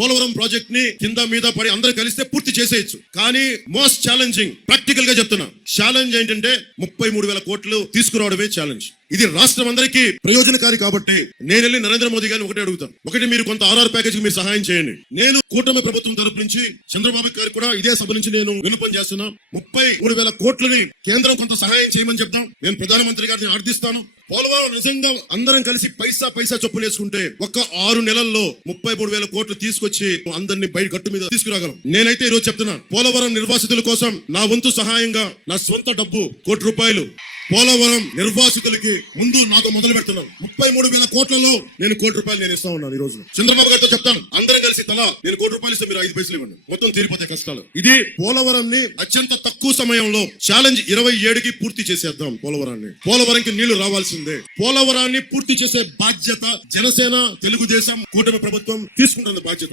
Polavaram project ని కింద మీద పడి అందరూ కలిస్తే పూర్తి చేసేయచ్చు. కానీ మోస్ట్ ఛాలెంజింగ్ ప్రాక్టికల్ గా చెప్తున్నా, ఛాలెంజ్ ఏంటంటే 33,000 కోట్లు తీసుకురావడమే ఛాలెంజ్. ఇది రాష్ట్రం అందరికీ ప్రయోజనకారి కాబట్టి నేను వెళ్ళి నరేంద్ర మోదీ గారిని ఒకటే అడుగుతాను. ఒకటి, మీరు కొంత ఆర్ఆర్ ప్యాకేజ్ మీరు సహాయం చేయండి. నేను కూటమి ప్రభుత్వం తరపు నుంచి చంద్రబాబు గారు కూడా ఇదే సభ నుంచి నేను విన్నపం చేస్తున్నా. 33,000 కోట్లని కేంద్రం కొంత సహాయం చేయమని చెప్తాం. నేను ప్రధానమంత్రి గారిని అర్థిస్తాను. పోలవరం నిజంగా అందరం కలిసి పైసా చొప్పున వేసుకుంటే ఒక్క 6 నెలల్లో 33,000 కోట్లు తీసుకొచ్చి అందరినీ బయట గట్టు మీద తీసుకురాగలం. నేనైతే ఈ రోజు చెప్తున్నా, పోలవరం నిర్వాసితుల కోసం నా వంతు సహాయంగా నా సొంత డబ్బు ₹1,00,00,000 పోలవరం నిర్వాసితులకి ముందు నాతో మొదలు పెడుతున్నాను. 33,000 కోట్లలో నేను ₹1,00,00,000 నేను ఇస్తా ఉన్నాను. ఈ రోజు చంద్రబాబు గారితో చెప్తాను, అందరం కలిసి తలా నేను ₹1,00,00,000 ఇస్తే మీరు 5 పైసలు ఇవ్వండి, మొత్తం తీరిపోతే కష్టాలు. ఇది పోలవరం ని అత్యంత తక్కువ సమయంలో ఛాలెంజ్ 27కి పూర్తి చేసేద్దాం. పోలవరంకి నీళ్లు రావాల్సిందే. పోలవరాన్ని పూర్తి చేసే బాధ్యత జనసేన, తెలుగుదేశం, కూటమి ప్రభుత్వం తీసుకుంటున్న బాధ్యత.